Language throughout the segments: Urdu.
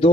2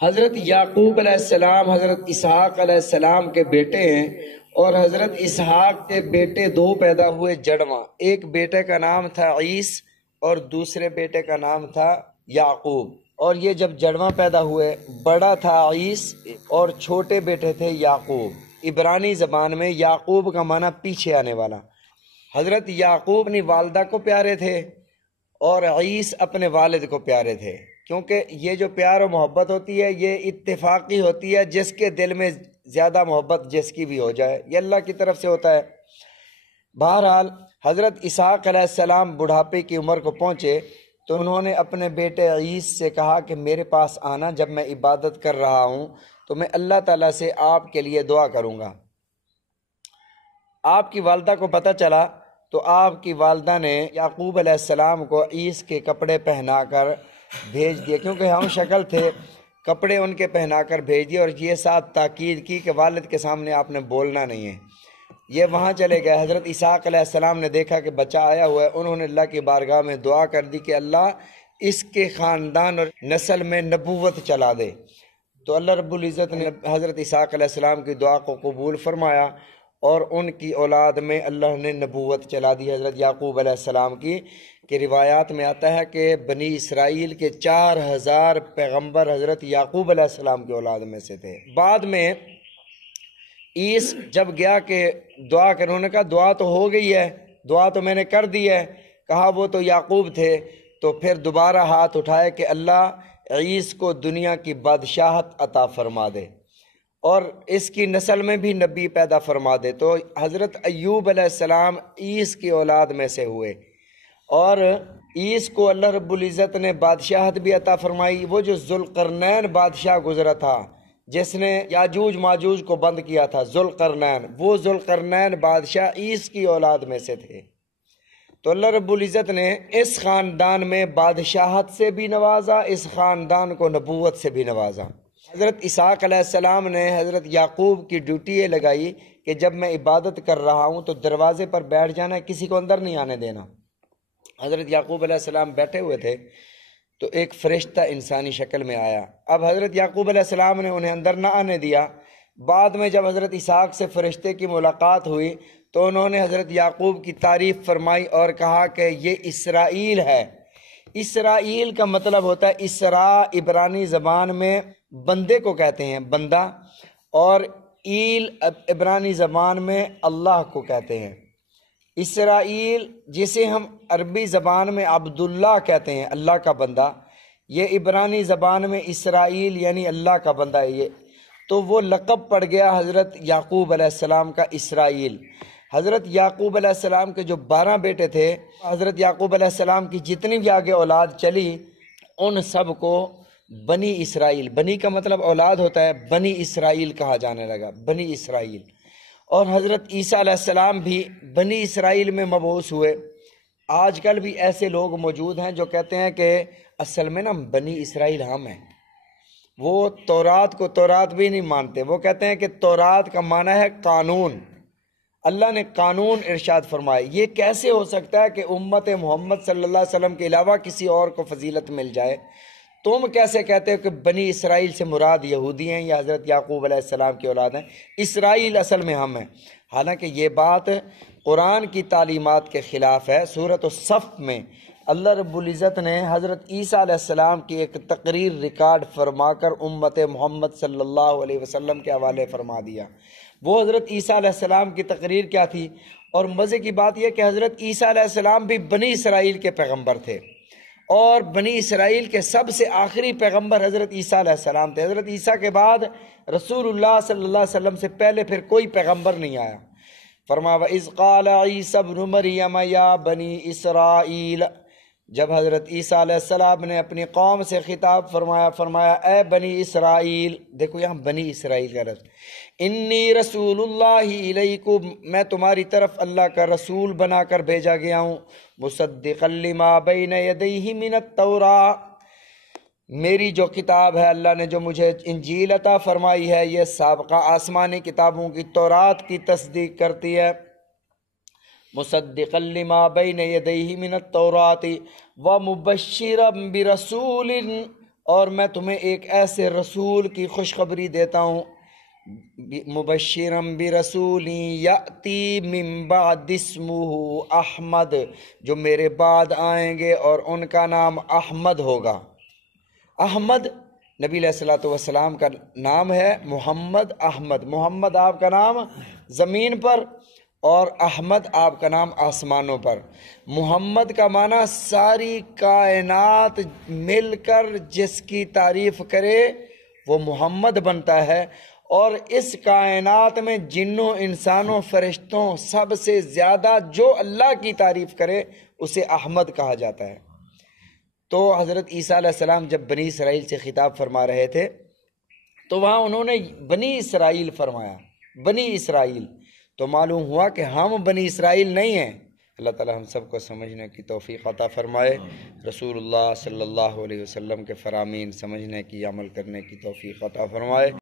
حضرت یعقوب علیہ السلام حضرت اسحاق علیہ السلام کے بیٹے ہیں، اور حضرت اسحاق کے بیٹے دو پیدا ہوئے جڑواں، ایک بیٹے کا نام تھا عیس اور دوسرے بیٹے کا نام تھا یعقوب۔ اور یہ جب جڑواں پیدا ہوئے، بڑا تھا عیس اور چھوٹے بیٹے تھے یعقوب۔ عبرانی زبان میں یعقوب کا معنی پیچھے آنے والا۔ حضرت یعقوب اپنی والدہ کو پیارے تھے اور عیس اپنے والد کو پیارے تھے، کیونکہ یہ جو پیار و محبت ہوتی ہے یہ اتفاقی ہوتی ہے، جس کے دل میں زیادہ محبت جس کی بھی ہو جائے، یہ اللہ کی طرف سے ہوتا ہے۔ بہرحال حضرت اسحاق علیہ السلام بڑھاپے کی عمر کو پہنچے تو انہوں نے اپنے بیٹے عیس سے کہا کہ میرے پاس آنا، جب میں عبادت کر رہا ہوں تو میں اللہ تعالیٰ سے آپ کے لیے دعا کروں گا۔ آپ کی والدہ کو پتہ چلا تو آپ کی والدہ نے یعقوب علیہ السلام کو عیس کے کپڑے پہنا کر بھیج دیے، کیونکہ ہم شکل تھے، کپڑے ان کے پہنا کر بھیج دیے، اور یہ ساتھ تاکید کی کہ والد کے سامنے آپ نے بولنا نہیں ہے۔ یہ وہاں چلے گئے۔ حضرت اسحاق علیہ السلام نے دیکھا کہ بچہ آیا ہوا ہے، انہوں نے اللہ کی بارگاہ میں دعا کر دی کہ اللہ اس کے خاندان اور نسل میں نبوت چلا دے۔ تو اللہ رب العزت نے حضرت اسحاق علیہ السلام کی دعا کو قبول فرمایا اور ان کی اولاد میں اللہ نے نبوت چلا دی حضرت یعقوب علیہ السلام کی، کہ روایات میں آتا ہے کہ بنی اسرائیل کے 4000 پیغمبر حضرت یعقوب علیہ السلام کی اولاد میں سے تھے۔ بعد میں عیس جب گیا کہ دعا کرنے، انہوں نے کہا دعا تو ہو گئی ہے، دعا تو میں نے کر دی ہے، کہا وہ تو یعقوب تھے، تو پھر دوبارہ ہاتھ اٹھائے کہ اللہ عیس کو دنیا کی بادشاہت عطا فرما دے اور اس کی نسل میں بھی نبی پیدا فرما دے۔ تو حضرت ایوب علیہ السلام عیس کی اولاد میں سے ہوئے، اور عیس کو اللہ رب العزت نے بادشاہت بھی عطا فرمائی۔ وہ جو ذوالقرنین بادشاہ گزرا تھا جس نے یاجوج ماجوج کو بند کیا تھا، ذوالقرنین، وہ ذوالقرنین بادشاہ عیس کی اولاد میں سے تھے۔ تو اللہ رب العزت نے اس خاندان میں بادشاہت سے بھی نوازا، اس خاندان کو نبوت سے بھی نوازا۔ حضرت اسحاق علیہ السلام نے حضرت یعقوب کی ڈیوٹی یہ لگائی کہ جب میں عبادت کر رہا ہوں تو دروازے پر بیٹھ جانا ہے، کسی کو اندر نہیں آنے دینا۔ حضرت یعقوب علیہ السلام بیٹھے ہوئے تھے تو ایک فرشتہ انسانی شکل میں آیا۔ اب حضرت یعقوب علیہ السلام نے انہیں اندر نہ آنے دیا۔ بعد میں جب حضرت اسحاق سے فرشتے کی ملاقات ہوئی تو انہوں نے حضرت یعقوب کی تعریف فرمائی اور کہا کہ یہ اسرائیل ہے۔ اسرائیل کا مطلب ہوتا ہے اسراء، عبرانی زبان میں بندے کو کہتے ہیں، بندہ، اور ایل عبرانی زبان میں اللہ کو کہتے ہیں۔ اسرائیل جسے ہم عربی زبان میں عبداللہ کہتے ہیں، اللہ کا بندہ، یہ عبرانی زبان میں اسرائیل یعنی اللہ کا بندہ ہے یہ، تو وہ لقب پڑ گیا حضرت یعقوب علیہ السلام کا اسرائیل۔ حضرت یعقوب علیہ السلام کے جو 12 بیٹے تھے، حضرت یعقوب علیہ السلام کی جتنی بھی آگے اولاد چلی ان سب کو بنی اسرائیل، بنی کا مطلب اولاد ہوتا ہے، بنی اسرائیل کہا جانے لگا، بنی اسرائیل۔ اور حضرت عیسیٰ علیہ السلام بھی بنی اسرائیل میں مبعوث ہوئے۔ آج کل بھی ایسے لوگ موجود ہیں جو کہتے ہیں کہ اصل میں نا بنی اسرائیل ہم ہیں، وہ تورات کو تورات بھی نہیں مانتے، وہ کہتے ہیں کہ تورات کا معنی ہے قانون، اللہ نے قانون ارشاد فرمائے۔ یہ کیسے ہو سکتا ہے کہ امت محمد صلی اللہ علیہ وسلم کے علاوہ کسی اور کو فضیلت مل جائے؟ تم کیسے کہتے ہو کہ بنی اسرائیل سے مراد یہودی ہیں یا حضرت یعقوب علیہ السلام کی اولاد ہیں؟ اسرائیل اصل میں ہم ہیں۔ حالانکہ یہ بات قرآن کی تعلیمات کے خلاف ہے۔ سورۃ الصف میں اللہ رب العزت نے حضرت عیسیٰ علیہ السلام کی ایک تقریر ریکارڈ فرما کر امت محمد صلی اللہ علیہ وسلم کے حوالے فرما دیا۔ وہ حضرت عیسیٰ علیہ السلام کی تقریر کیا تھی؟ اور مزے کی بات یہ کہ حضرت عیسیٰ علیہ السلام بھی بنی اسرائیل کے پیغمبر تھے، اور بنی اسرائیل کے سب سے آخری پیغمبر حضرت عیسیٰ علیہ السلام تھے۔ حضرت عیسیٰ کے بعد رسول اللہ صلی اللہ علیہ وسلم سے پہلے پھر کوئی پیغمبر نہیں آیا۔ فرمایا وَإِذْ قَالَ عِيسَى ابْنُ مَرْيَمَ يَا بَنِي إِسْرَائِيلَ، جب حضرت عیسیٰ علیہ السلام نے اپنی قوم سے خطاب فرمایا اے بنی اسرائیل، دیکھو یہاں بنی اسرائیل کا لفظ، انی رسول اللہ الیکم، میں تمہاری طرف اللہ کا رسول بنا کر بھیجا گیا ہوں، مصدقا لما بین یدیہ من التوراۃ، میری جو کتاب ہے اللہ نے جو مجھے انجیل عطا فرمائی ہے یہ سابقہ آسمانی کتابوں کی تورات کی تصدیق کرتی ہے۔ مصدقا لما بین یدیہ من التوراۃ ومبشرا برسول، اور میں تمہیں ایک ایسے رسول کی خوشخبری دیتا ہوں، مبشرم برسول یاتی من بعد اسمہ احمد، جو میرے بعد آئیں گے اور ان کا نام احمد ہوگا۔ احمد نبی علیہ الصلوۃ والسلام کا نام ہے، محمد احمد، محمد آپ کا نام زمین پر اور احمد آپ کا نام آسمانوں پر۔ محمد کا معنی ساری کائنات مل کر جس کی تعریف کرے وہ محمد بنتا ہے، اور اس کائنات میں جنوں انسانوں فرشتوں سب سے زیادہ جو اللہ کی تعریف کرے اسے احمد کہا جاتا ہے۔ تو حضرت عیسیٰ علیہ السلام جب بنی اسرائیل سے خطاب فرما رہے تھے تو وہاں انہوں نے بنی اسرائیل فرمایا، بنی اسرائیل، تو معلوم ہوا کہ ہم بنی اسرائیل نہیں ہیں۔ اللہ تعالی ہم سب کو سمجھنے کی توفیق عطا فرمائے، رسول اللہ صلی اللہ علیہ وسلم کے فرامین سمجھنے کی، عمل کرنے کی توفیق عطا فرمائے۔